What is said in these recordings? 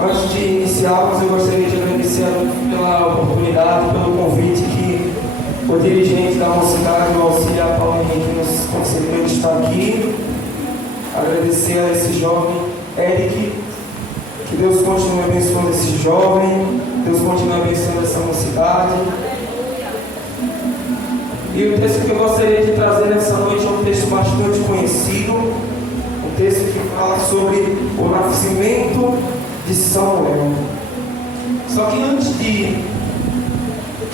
Antes de iniciarmos, eu gostaria de agradecer pela oportunidade, pelo convite que o dirigente da mocidade, o auxiliar Paulo Henrique, nos concedeu de estar aqui. Agradecer a esse jovem, Eric, que Deus continue abençoando esse jovem, Deus continue abençoando essa mocidade. E o texto que eu gostaria de trazer nessa noite é um texto bastante conhecido, um texto que fala sobre o nascimento de Samuel. Só que antes de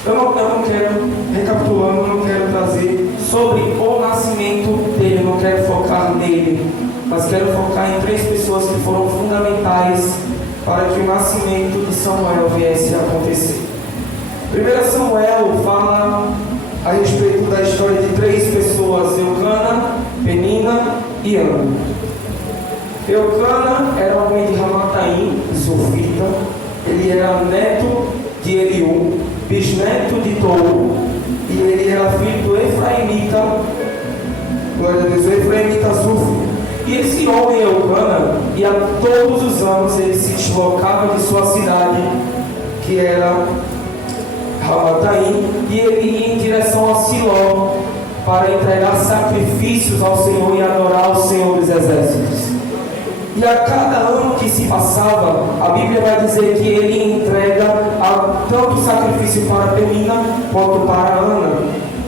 eu não quero, recapitulando, eu não quero trazer sobre o nascimento dele, eu não quero focar nele, mas quero focar em 3 pessoas que foram fundamentais para que o nascimento de Samuel viesse a acontecer. 1 Samuel fala a respeito da história de 3 pessoas: Eucana, Penina e Ana. Eucana era homem de Ramataim, sulfita. Ele era neto de Eliú, bisneto de Tou, e ele era filho do Efraimita, glória a Deus, o Efraimita Zuf. E esse homem Eucana, e a todos os anos ele se deslocava de sua cidade, que era Ramataim, e ele ia em direção a Siló para entregar sacrifícios ao Senhor e adorar o Senhor dos Exércitos. E a cada ano que se passava, a Bíblia vai dizer que ele entrega tanto sacrifício para Penina quanto para Ana.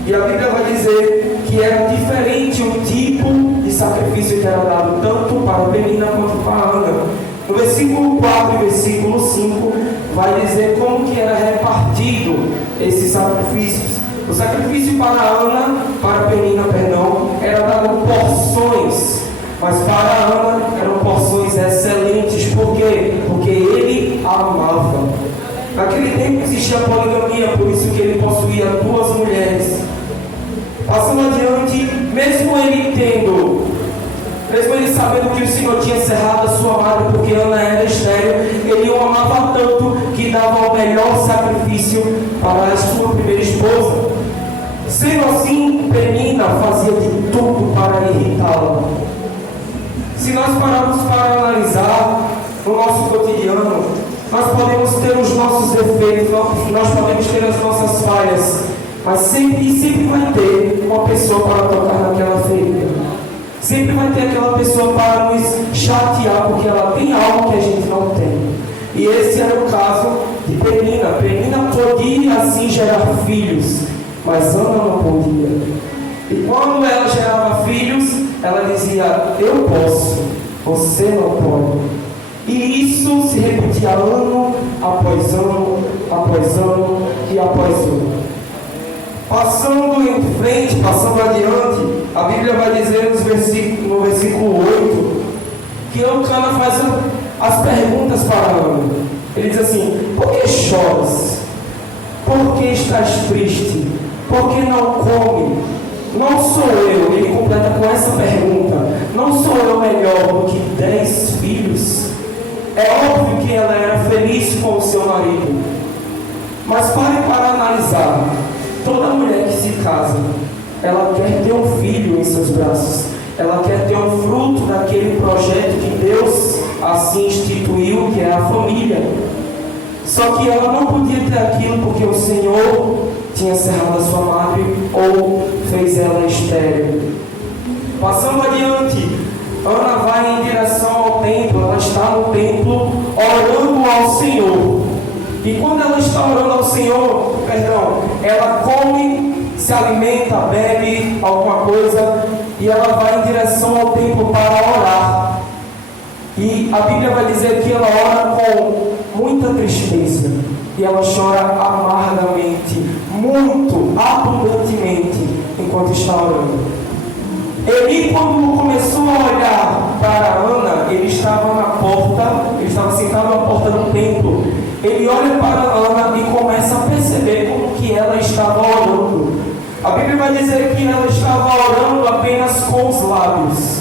E a Bíblia vai dizer que era diferente o tipo de sacrifício que era dado tanto para Penina quanto para Ana. No versículo 4 e versículo 5 vai dizer como que era repartido esses sacrifícios. O sacrifício para Ana, para Penina, era dado porções, mas para Ana eram porções excelentes. Por quê? Porque ele a amava. Naquele tempo existia poligamia, por isso que ele possuía 2 mulheres. Passando adiante, mesmo ele sabendo que o Senhor tinha cerrado a sua madre, porque Ana era estéril, ele o amava tanto que dava o melhor sacrifício para a sua primeira esposa. Sendo assim, Penina fazia de tudo para irritá-la. Se nós pararmos para analisar no nosso cotidiano, nós podemos ter os nossos defeitos, nós podemos ter as nossas falhas, mas sempre vai ter uma pessoa para tocar naquela ferida. Sempre vai ter aquela pessoa para nos chatear, porque ela tem algo que a gente não tem. E esse era o caso de Penina. Penina podia assim gerar filhos, mas Ana não podia. E quando ela gerava filhos, ela dizia: eu posso, você não pode. E isso se repetia ano após ano, após ano e após ano. Passando em frente, passando adiante, a Bíblia vai dizer no versículo 8 que Eucana faz as perguntas para Ana. Ele diz assim: por que choras? Por que estás triste? Por que não come? Não sou eu, ele completa com essa pergunta, não sou eu melhor do que 10 filhos? É óbvio que ela era feliz com o seu marido, mas pare para analisar. Toda mulher que se casa, ela quer ter um filho em seus braços, ela quer ter um fruto daquele projeto que Deus assim instituiu, que é a família. Só que ela não podia ter aquilo porque o Senhor tinha cerrado a sua madre ou fez ela estéril. Passando adiante, Ana vai em direção ao templo. Ela está no templo orando ao Senhor. E quando ela está orando ao Senhor, ela come, se alimenta, bebe alguma coisa, e ela vai em direção ao templo para orar. E a Bíblia vai dizer que ela ora com muita tristeza, e ela chora amargamente, muito abundantemente, enquanto está orando. Eli, quando começou a olhar para Ana, ele estava na porta, ele estava sentado na porta do templo. Ele olha para Ana e começa a perceber como que ela estava orando. A Bíblia vai dizer que ela estava orando apenas com os lábios,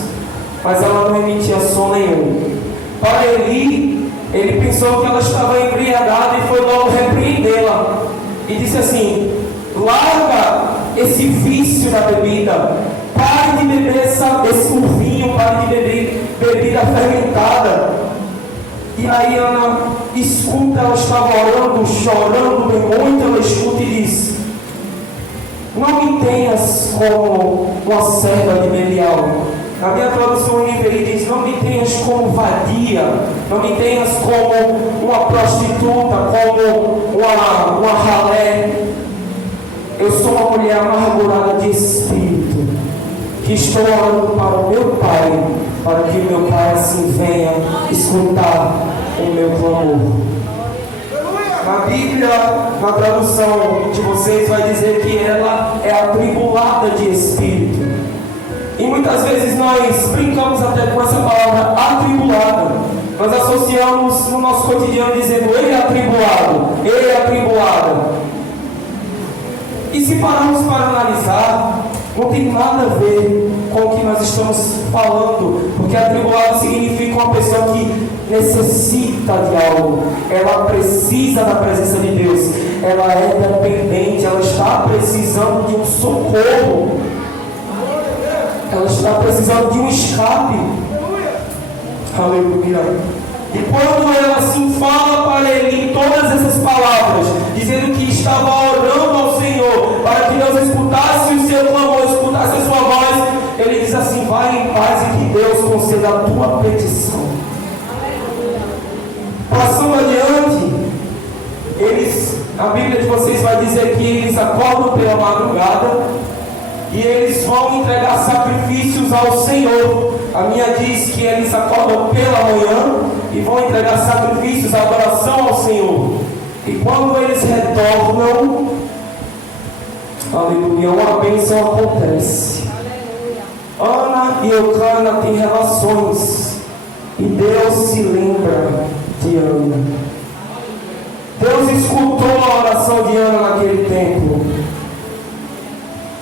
mas ela não emitia som nenhum. Para Eli, ele pensou que ela estava embriagada e foi logo repreendê-la. E disse assim: larga esse vício da bebida, pare de beber esse vinho, pare de beber bebida fermentada. E aí Ana escuta, ela estava orando, chorando muito, ela escuta e diz: não me tenhas como uma serva de Belial. Na minha tradução NVI diz: não me tenhas como vadia, não me tenhas como uma prostituta, como uma ralé. Eu sou uma mulher amargurada de espírito, que estou orando para o meu Pai, para que o meu Pai assim venha escutar o meu clamor. Na Bíblia, na tradução de vocês, vai dizer que ela é atribulada de espírito. E muitas vezes nós brincamos até com essa palavra atribulada. Nós associamos no nosso cotidiano dizendo: ele é atribulado, ele é atribulada. E se pararmos para analisar, não tem nada a ver com o que nós estamos falando, porque atribulado significa uma pessoa que necessita de algo, ela precisa da presença de Deus, ela é dependente, ela está precisando de um socorro, ela está precisando de um escape. Aleluia. E quando ela assim fala para ele todas essas palavras, dizendo que estava orando ao Senhor para que Deus escutasse o seu clamor, escutasse a sua voz, ele diz assim: vai em paz e que Deus conceda a tua petição. Passando adiante, a Bíblia de vocês vai dizer que eles acordam pela madrugada e eles vão entregar sacrifícios ao Senhor. A minha diz que eles acordam pela manhã e vão entregar sacrifícios, adoração ao Senhor. E quando eles retornam, aleluia, uma bênção acontece. Ana e Eucana têm relações e Deus se lembra de Ana. Deus escutou a oração de Ana naquele tempo.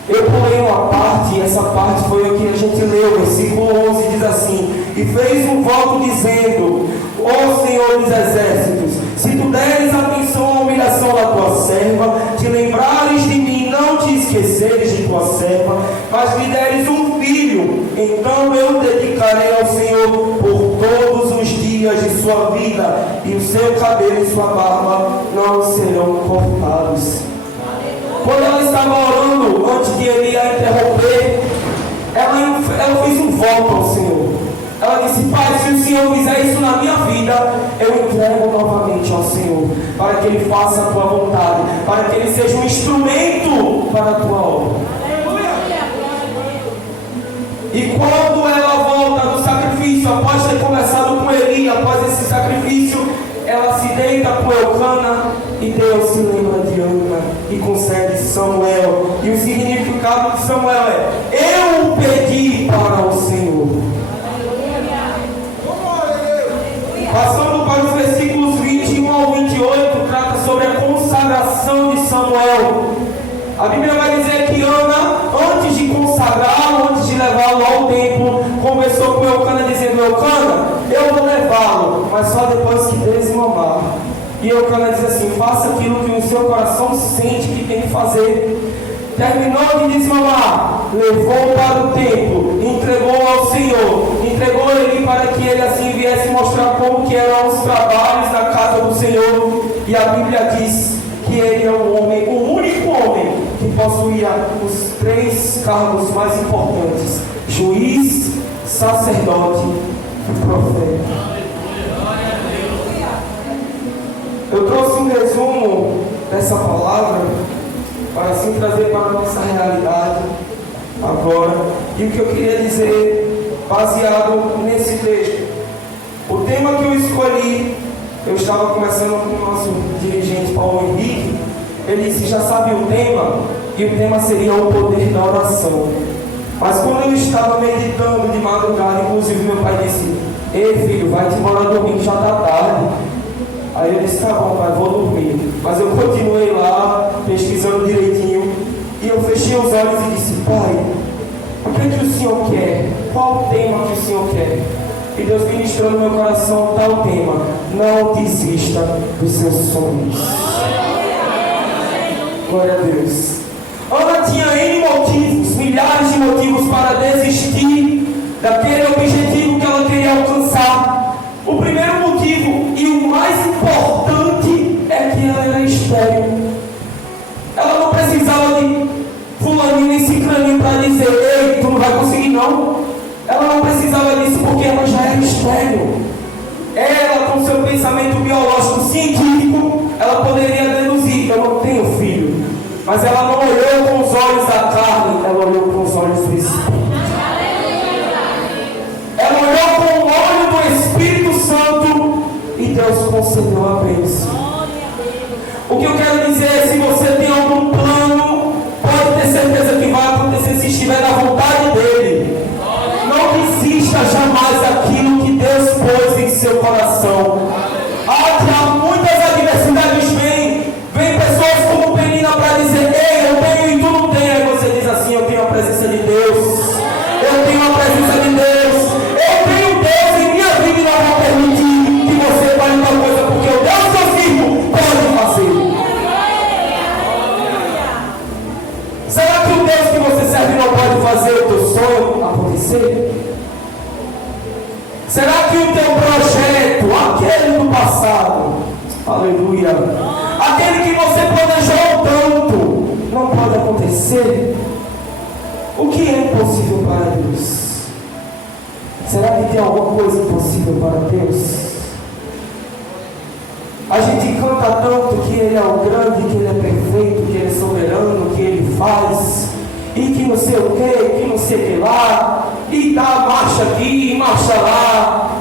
Eu pulei uma parte, e essa parte foi o que a gente leu, versículo 11 diz assim: e fez um voto dizendo: ó Senhor dos exércitos, se tu deres atenção à humilhação da tua serva, te lembrares de mim, não te esqueceres de tua serva, mas me deres um filho, então eu dedicarei ao Senhor por todos os dias de sua vida, e o seu cabelo e sua barba não serão cortados. Quando ela estava orando, antes de ele a interromper, ela fez um voto ao Senhor. Ela disse: Pai, se o Senhor fizer isso na minha vida, eu entrego novamente ao Senhor, para que Ele faça a tua vontade, para que Ele seja um instrumento para a tua obra. E quando ela volta do sacrifício, após ter conversado com Eli, após esse sacrifício, ela se deita com Eucana e Deus se lembra de Ana e concede Samuel. E o significado de Samuel é: eu pedi para o Senhor. Passando para os versículos 21 ao 28, trata sobre a consagração de Samuel. A Bíblia vai dizer que Ana, antes de consagrá-lo, antes de levá-lo ao templo, conversou com Eucana dizendo: Eucana, eu vou levá-lo, mas só depois que desmamar. E Eucana diz assim: faça aquilo que o seu coração sente que tem que fazer. Terminou de desmamar, levou para o templo, entregou ao Senhor, entregou ele para que ele assim viesse mostrar como que eram os trabalhos na casa do Senhor. E a Bíblia diz que ele é o homem, o único homem que possuía os 3 cargos mais importantes: juiz, sacerdote e profeta. Eu trouxe um resumo dessa palavra para assim trazer para a nossa realidade agora. E o que eu queria dizer, baseado nesse texto, o tema que eu escolhi, eu estava conversando com o nosso dirigente Paulo Henrique. Ele disse: já sabe o tema? E o tema seria o poder da oração. Mas quando eu estava meditando de madrugada, inclusive meu pai disse: ei filho, vai-te embora dormir que já está tarde. Aí eu disse: tá bom pai, vou dormir. Mas eu continuei lá, pesquisando direitinho, e eu fechei os olhos e disse: pai, o que é que o Senhor quer? Qual o tema que o Senhor quer? E Deus ministrou no meu coração tal tema: não desista dos seus sonhos. Glória a Deus. Ana tinha N motivos, milhares de motivos para desistir daquele objetivo que ela queria alcançar. O primeiro motivo com seu pensamento biológico científico, ela poderia deduzir: eu não tenho filho. Mas ela não olhou com os olhos da carne, ela olhou com os olhos do Espírito. Ela olhou com o olho do Espírito Santo e Deus concedeu a bênção. O que eu quero dizer é: se você tem algum plano, pode ter certeza que vai acontecer se estiver na vontade dele. Não desista jamais daquilo que Deus pôs em seu coração. Muitas adversidades vem pessoas como Penina para dizer: ei, eu tenho e tu não tem. Aí você diz assim: eu tenho a presença de Deus, eu tenho a presença de Deus, eu tenho Deus em minha vida e não vou permitir que você fale tal coisa, porque o Deus que eu sirvo pode fazer. Será que o Deus que você serve não pode fazer o teu sonho acontecer? Será que o teu projeto, aquele do passado, aleluia, aquele que você planejou tanto, não pode acontecer? O que é impossível para Deus? Será que tem alguma coisa impossível para Deus? A gente canta tanto que Ele é o grande, que Ele é perfeito, que Ele é soberano, que Ele faz, e que não sei o que não sei o que lá, e dá marcha aqui, marcha lá.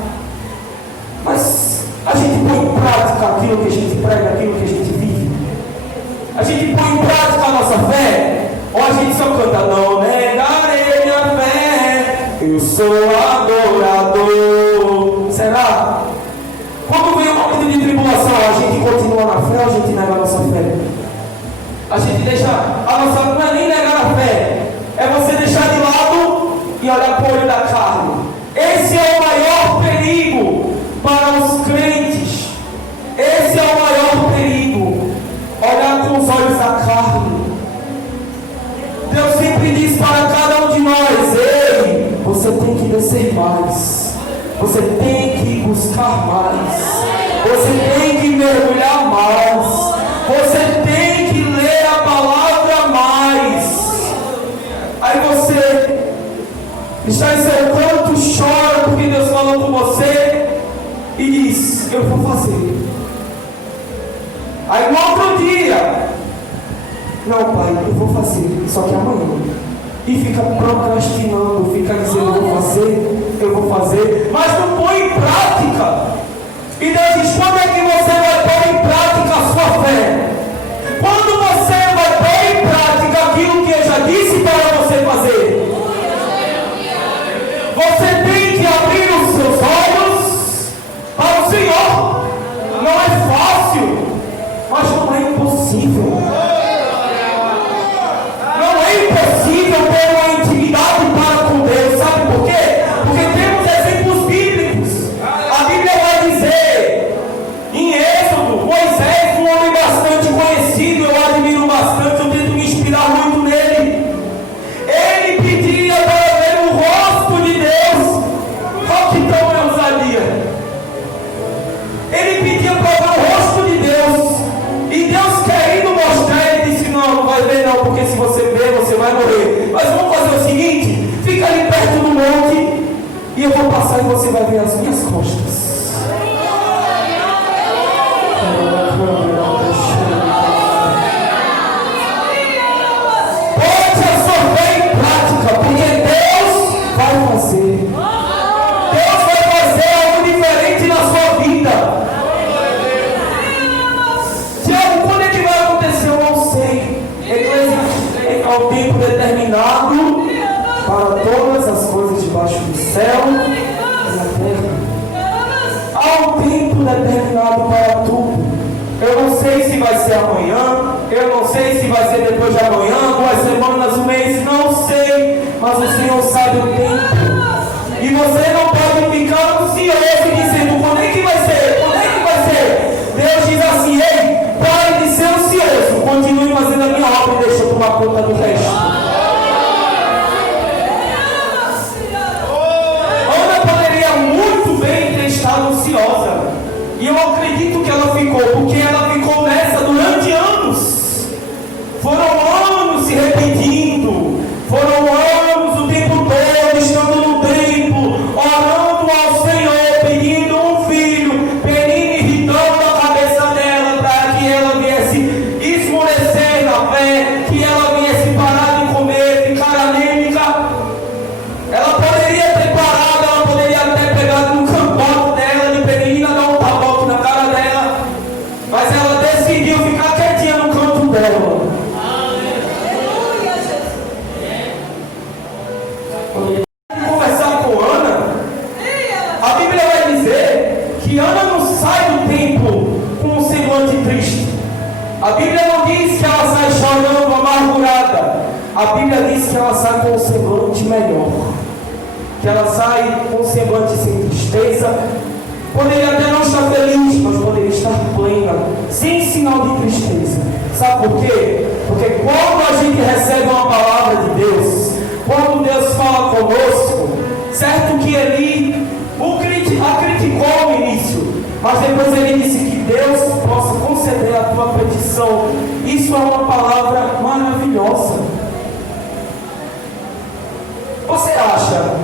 Mas a gente põe em prática aquilo que a gente prega, aquilo que a gente vive? A gente põe em prática a nossa fé? Ou a gente só canta: não negarei minha fé, eu sou adorador? Será? Quando vem um momento de tribulação, a gente continua na fé ou a gente nega a nossa fé? A gente deixa a nossa, não é nem negar a fé, é você deixar de lado e olhar para o olho da carne. Esse é o maior perigo para os crentes. Esse é o maior perigo, olhar com os olhos da carne. Deus sempre diz para cada um de nós: ei, você tem que descer mais, você tem que buscar mais, você tem que mergulhar mais, você tem que ler a palavra mais. Aí você está em seu canto, chora porque Deus falou com você e diz: eu vou fazer. Aí no outro dia: não, pai, eu vou fazer, só que amanhã. E fica procrastinando, fica dizendo: eu vou fazer, mas não põe em prática. E Deus diz: quando é que você vai pôr em prática a sua fé? Quando você vai pôr em prática aquilo que eu já disse para você fazer? Você tem que abrir os seus olhos para o Senhor. Não é fácil, mas não é impossível. Não é impossível ter uma intimidade para com Deus. Sabe por quê? Porque temos exemplos bíblicos. A Bíblia vai dizer em Êxodo: Moisés, um homem bastante conhecido, eu admiro bastante, eu tento me inspirar muito nele. Ele pedia para ver o rosto de Deus. Olha que tão ousadia. Ele pedia para ver o rosto de Deus. E Deus, querendo mostrar, ele disse: não vai ver não, porque se você ver, você vai morrer. Mas vamos fazer o seguinte: fica ali perto do monte e eu vou passar e você vai ver as minhas costas. Bote a sua fé em prática, porque Deus vai fazer. Deus vai fazer algo diferente na sua vida. Tiago, quando é que vai acontecer? Eu não sei. Há um tempo determinado para todas as coisas debaixo do céu e na terra. Há um tempo determinado para tudo. Eu não sei se vai ser amanhã, eu não sei se vai ser depois de amanhã, 2 semanas, um mês, não sei, mas o Senhor sabe o tempo. E você não pode ficar ansioso e dizendo: quando é que vai ser? Quando é que vai ser? Deus diz assim: ei, pare de ser ansioso, continue fazendo a minha obra e deixa eu tomar conta do resto. Ana poderia muito bem ter estado ansiosa, e eu acredito que ela ficou, porque ela ficou nessa durante anos. Foram anos se repetindo, foram anos o tempo todo estando no templo, orando ao Senhor, pedindo um filho. A Bíblia não diz que ela sai chorando, amargurada. A Bíblia diz que ela sai com um semblante melhor. Que ela sai com um semblante sem tristeza. Poderia até não estar feliz, mas poderia estar plena, sem sinal de tristeza. Sabe por quê? Porque quando a gente recebe uma palavra de Deus, quando Deus fala conosco, certo que ele a criticou no início, mas depois ele disse que Deus possa conceder a tua petição. Isso é uma palavra maravilhosa. Você acha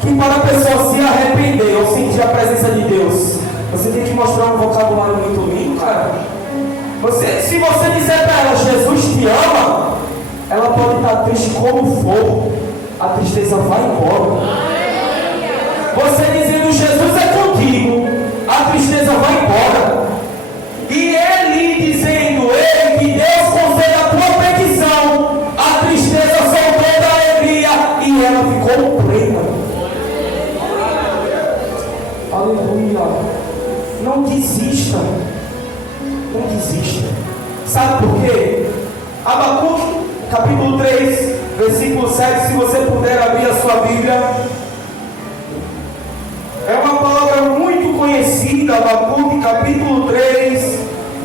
que para a pessoa se arrepender ou sentir a presença de Deus, você tem que mostrar um vocabulário muito lindo, cara? Se você disser para ela, Jesus te ama, ela pode estar triste como for, a tristeza vai embora. Você dizendo, Jesus é contigo, a tristeza vai embora. E ele dizendo, que Deus conceda a tua petição, a tristeza soltou da alegria e ela ficou plena. Aleluia. Não desista. Não desista. Sabe por quê? Abacuque, capítulo 3, versículo 7. Se você puder abrir a sua Bíblia. É uma palavra muito conhecida. Abacuque, capítulo 3,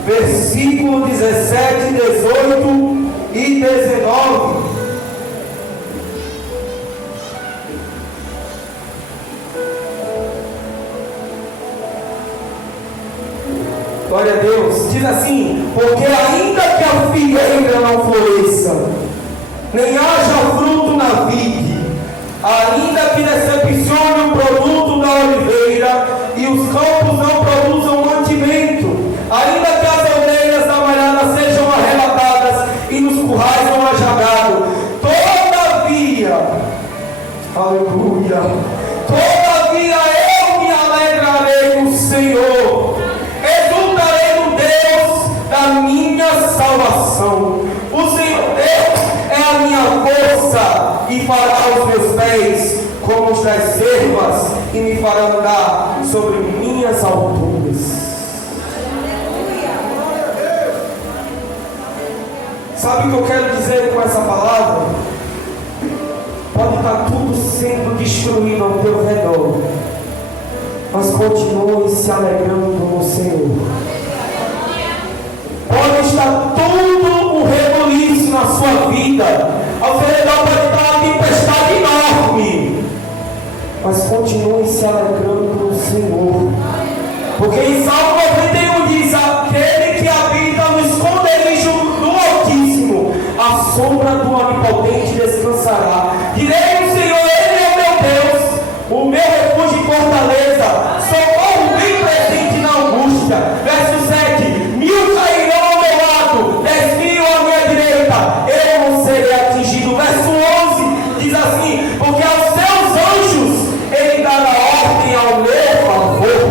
versículo 17, 18 e 19. Glória a Deus. Diz assim: porque ainda que a figueira não floresça, nem haja fruto na vide, ainda que decepcione o produto da oliveira e os campos não produzam mantimento, ainda que as ovelhas da malhada sejam arrebatadas e nos currais não haja gado, todavia, aleluia, todavia eu me alegrarei no Senhor, exultarei no Deus da minha salvação. O Senhor Deus é a minha força e fará os meus pés como os das cervas e me fará andar sobre minhas alturas. Sabe o que eu quero dizer com essa palavra? Pode estar tudo sendo destruído ao teu redor, mas continue se alegrando no Senhor. Pode estar tudo um rebuliço na sua vida, ao seu redor pode estar uma tempestade enorme, mas continue se alegrando no Senhor. Porque em Salmo 91 diz: aquele que habita no esconderijo do Altíssimo, a sombra do Onipotente descansará. Direi ao Senhor, Ele é o meu Deus, o meu refúgio e fortaleza, socorro bem presente na angústia. Verso 7: 1000 cairão ao meu lado, 10.000 à minha direita, eu não serei atingido. Verso 11 diz assim: porque aos seus anjos Ele dará ordem ao meu favor.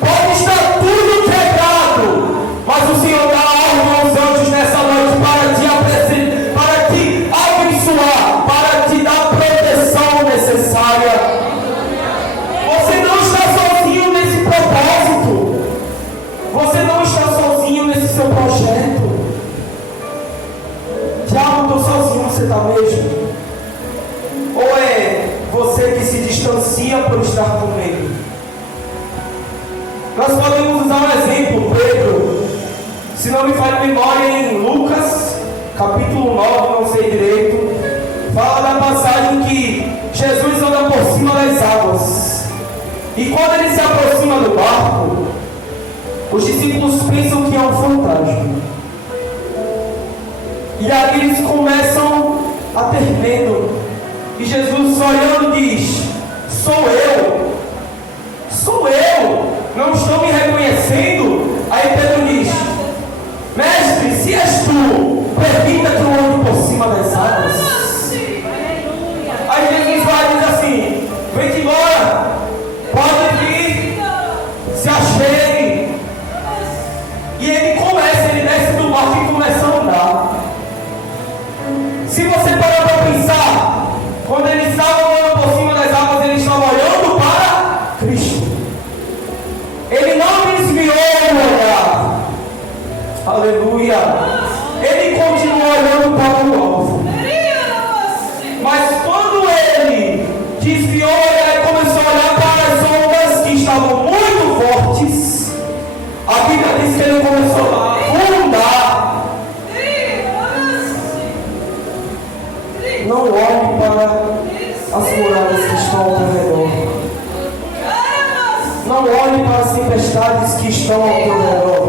Pode estar tudo quebrado, mas o Senhor dá ordem aos anjos nessa noite para te abençoar, para te dar a proteção necessária. Você não está sozinho nesse propósito. Você não está sozinho nesse seu projeto. Diabo, estou sozinho, você está mesmo? Ou é você que se distancia por estar com medo? Nós podemos usar um exemplo, Pedro, se não me falha a memória, em Lucas, capítulo 9, não sei direito, fala da passagem que Jesus anda por cima das águas. E quando ele se aproxima do barco, os discípulos pensam que é um fantasma. E aí eles começam a ter medo. E Jesus, olhando, diz: sou eu. Sou eu. Não estão me reconhecendo? Aí Pedro diz: mestre, se és tu, permita que eu ande por cima das águas. Aí Jesus vai e diz assim: vem-te embora, pode vir, se achegue. E ele desce do barco e começa a andar. Se você parar para pensar, quando ele estava andando por cima das águas, ele estava olhando para Cristo. Ele não desviou o olhar. Aleluia. Ele continua olhando para o alvo. Mas quando ele desviou e começou a olhar para as ondas que estavam muito fortes, a Bíblia diz que ele começou a afundar. Não olhe para as muralhas que estão ao teu redor. Não olhe para as tempestades que estão ao teu redor.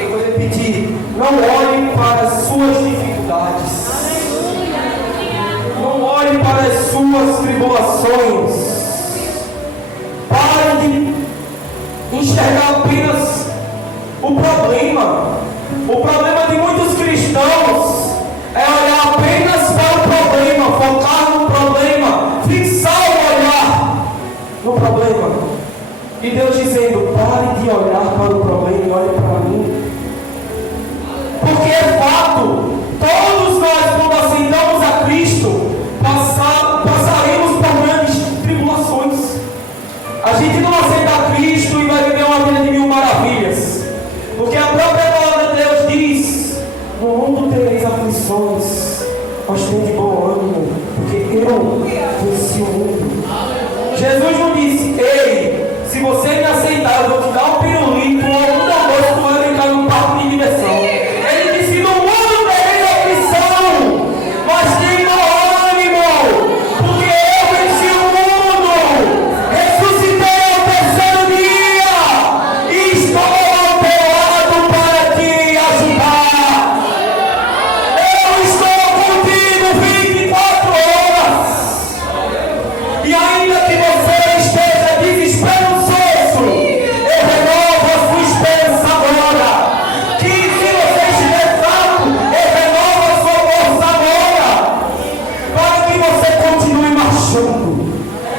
Eu vou repetir. Não olhe para as suas dificuldades. Não olhe para as suas tribulações. Pare de enxergar apenas o problema. O problema de muitos cristãos é olhar apenas para o problema, focar no problema, fixar o olhar no problema. E Deus dizendo: pare de olhar para o problema e olhe para mim. Porque é fato, todos nós, quando aceitamos a Cristo, passaremos por grandes tribulações. A gente não aceita a Cristo e vai viver uma vida de mil maravilhas. Porque a própria palavra de Deus diz: no mundo tereis aflições, mas tende bom ânimo, porque eu venci o mundo. Jesus não disse: ei, se você me aceitar, eu vou te dar um pirulito, ou um almoço, tu vai brincar num parque de diversão. Ele disse: no mundo tereis aflição, mas tem bom ânimo, porque eu venci o mundo, ressuscitei ao terceiro dia, e estou ao teu lado para te ajudar. Eu estou contigo 24 horas, e ainda que você esteja desesperançoso, eu renovo a sua esperança agora. Que se você estiver fraco, eu renovo a sua força agora. Para que você continue marchando.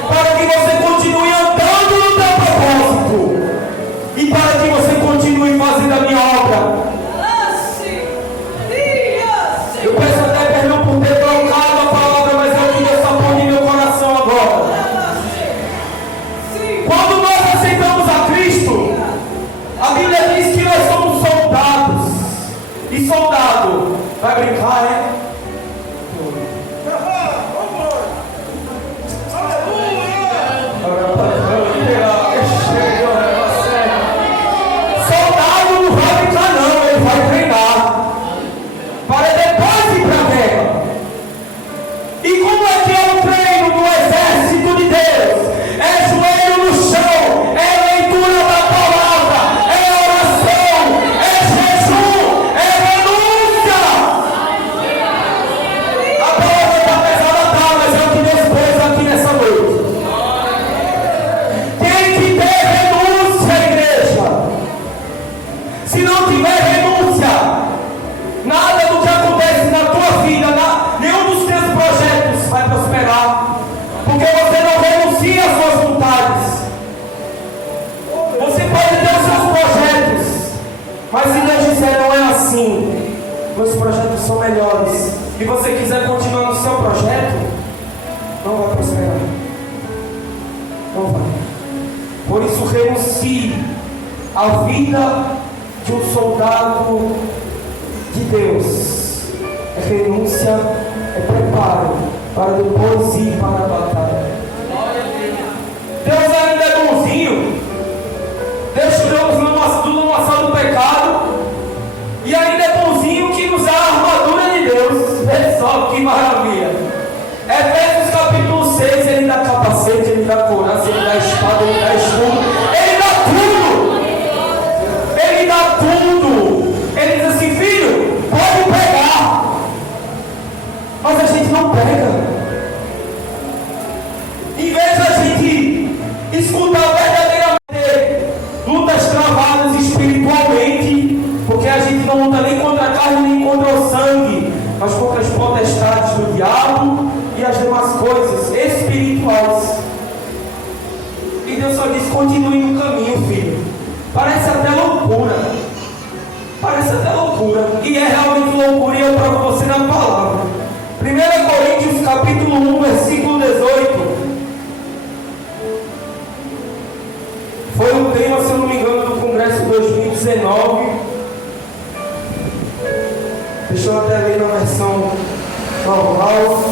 Para que você continue andando no teu propósito. E para que você continue fazendo a minha obra. Eu peço até perdão por ter trocado a palavra, mas eu queria só pôr em meu coração agora. Quando nós aceitamos a Cristo, a Bíblia diz que nós somos soldados. E soldado vai brincar, é? Soldado não vai brincar não, ele vai treinar para depois ir para a guerra. E como é que é o treino do exército de Deus? É joelho no chão, é leitura da palavra, é oração, é jejum, é renúncia. A palavra está pesada, tá, mas é o que Deus pôs aqui nessa noite. Tem que ter renúncia, igreja. Se não tiver renúncia, nada do que acontece na tua vida, nenhum dos teus projetos vai prosperar. Porque você não renuncia às suas vontades. Você pode ter os seus projetos, mas se Deus disser não é assim, meus projetos são melhores, e você quiser continuar no seu projeto, não vai prosperar. Não vai. Por isso renuncie a vida de um soldado de Deus. É renúncia, é preparo para depois ir para a batalha. Deus ainda é bonzinho. Deus tirou-nos do nosso pecado e ainda é bonzinho que nos dá a armadura de Deus. Vê só que maravilha. Efésios capítulo 6, ele dá capacete, ele dá couraça, ele dá espada, ele dá escudo, ele dá tudo. Ele dá tudo. Ele diz assim: filho, pode pegar. Mas a gente não pega. Em vez da gente escutar verdadeiramente lutas travadas espiritualmente, porque a gente não luta nem contra a carne nem contra o sangue, mas contra as potestades do diabo e as demais coisas espirituais. E Deus só diz: continue no caminho, filho. Parece até loucura. Parece até loucura. E é realmente loucura, e eu provo você na palavra. 1 Coríntios capítulo 1, versículo 18. Foi o tema, se eu não me engano, do Congresso 2019. Deixa eu até ler na versão normal,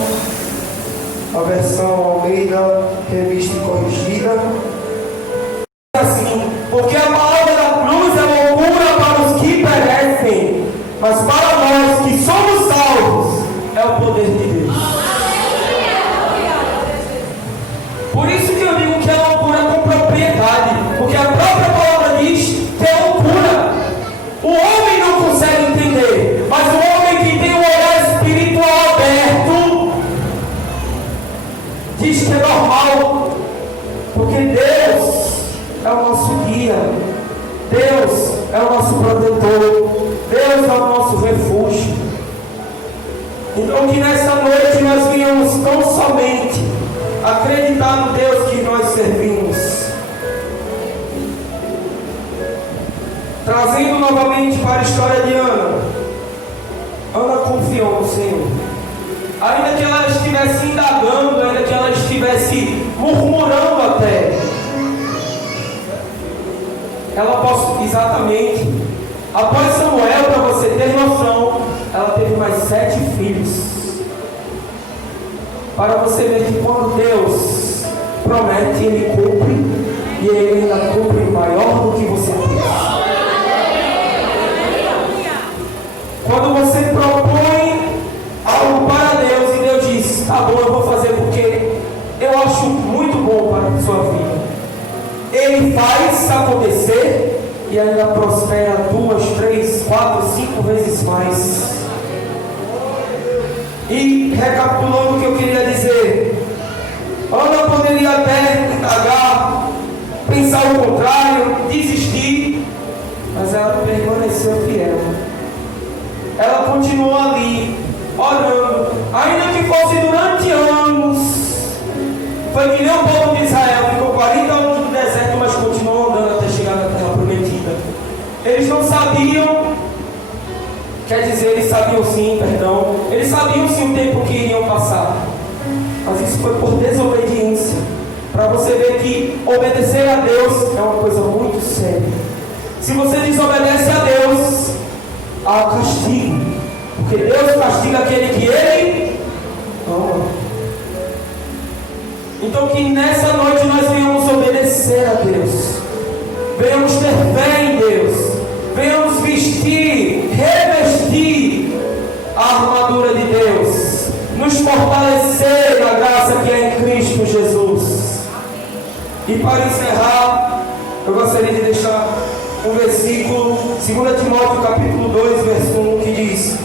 a versão Almeida, revista e corrigida. Assim, porque a palavra da cruz é loucura para os que perecem, mas para nós que somos salvos, é o poder de Deus. Por isso que eu digo que é loucura com propriedade, porque a própria palavra diz que é loucura. O homem não consegue entender, mas o homem que tem o olhar espiritual aberto diz que é normal, porque Deus é o nosso guia, Deus é o nosso protetor, Deus é o nosso refúgio. Então que nessa noite nós venhamos tão somente acreditar no Deus que nós servimos, trazendo novamente para a história de Ana. Ana confiou no Senhor, ainda que ela estivesse indagando, ainda que ela estivesse murmurando até, ela posso exatamente, após Samuel, para você ter noção, ela teve mais 7 filhos. Para você ver que quando Deus promete, Ele cumpre, e Ele ainda cumpre maior do que você pensa. Quando você propõe algo para Deus e Deus diz, tá bom, eu vou fazer porque eu acho muito bom para a sua vida, Ele faz acontecer e ainda prospera 2, 3, 4, 5 vezes mais. E recapitulando o que eu queria dizer, Ana poderia até indagar, pensar o contrário, desistir, mas ela permaneceu fiel. Ela continuou ali, orando, ainda que fosse durante anos. Foi que nem o povo de Israel, ficou 40 anos no deserto, mas continuou andando até chegar na terra prometida. Eles não sabiam, quer dizer, eles sabiam sim, perdão, eles sabiam sim o tempo que iriam passar, mas isso foi por desobediência, para você ver que obedecer a Deus é uma coisa muito séria. Se você desobedece a Deus, há castigo, porque Deus castiga aquele que Ele ama. Então que nessa noite nós venhamos obedecer a Deus, venhamos ter fé em Deus, venhamos vestir, revestir a armadura de Deus, nos fortalecer na graça que é em Cristo Jesus. E para encerrar, eu gostaria de deixar um versículo, 2 Timóteo capítulo 2, verso 1, que diz: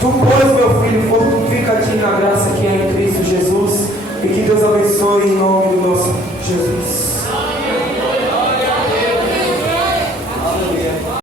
Tu, pois, meu filho, fortifica-te na graça que é em Cristo Jesus, e que Deus abençoe em nome do nosso Jesus.